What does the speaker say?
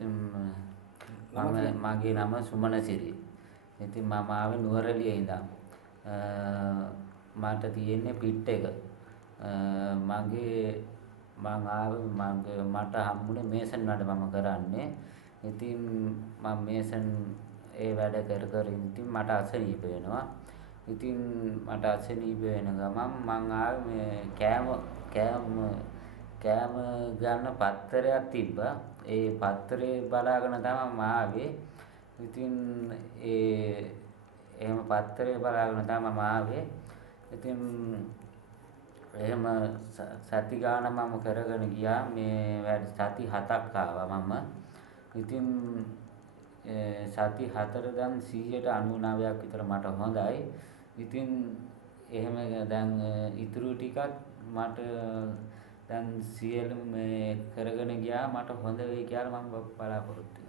ඉතින් මගේ නම සුමනසිරි. ඉතින් මම ආවේ නුවරඑළියේ ඉඳන්. මට තියෙන්නේ පිට් එක. මට හම්බුනේ මේසන් වැඩ මම කරන්නේ. ඉතින් මම මේසන් වැඩ කර කර ඉඳින් මට අසනීප වෙනවා. ඉතින් මට අසනීප වෙන ගමන් මං ආවේ මේ කෑම ගන්න පත්තරයක් තිබ්බා. ඒ පත්තරේ බලාගෙන තමයි මම ආවේ. ඉතින් එහෙම පත්තරේ බලාගෙන තමයි මම ආවේ. ඉතින් එහෙම සති ගාන මම කරගෙන ගියා. මේ වැඩ සති 7ක් ආවා මම. ඉතින් සති 4 දැන් 99ක් විතර මට හොඳයි. ඉතින් එහෙම දැන් ඉතුරු ටිකත් මට දැන් සියලුම කරගෙන ගියා මට හොඳ වෙයි කියලා මම බලාපොරොත්තු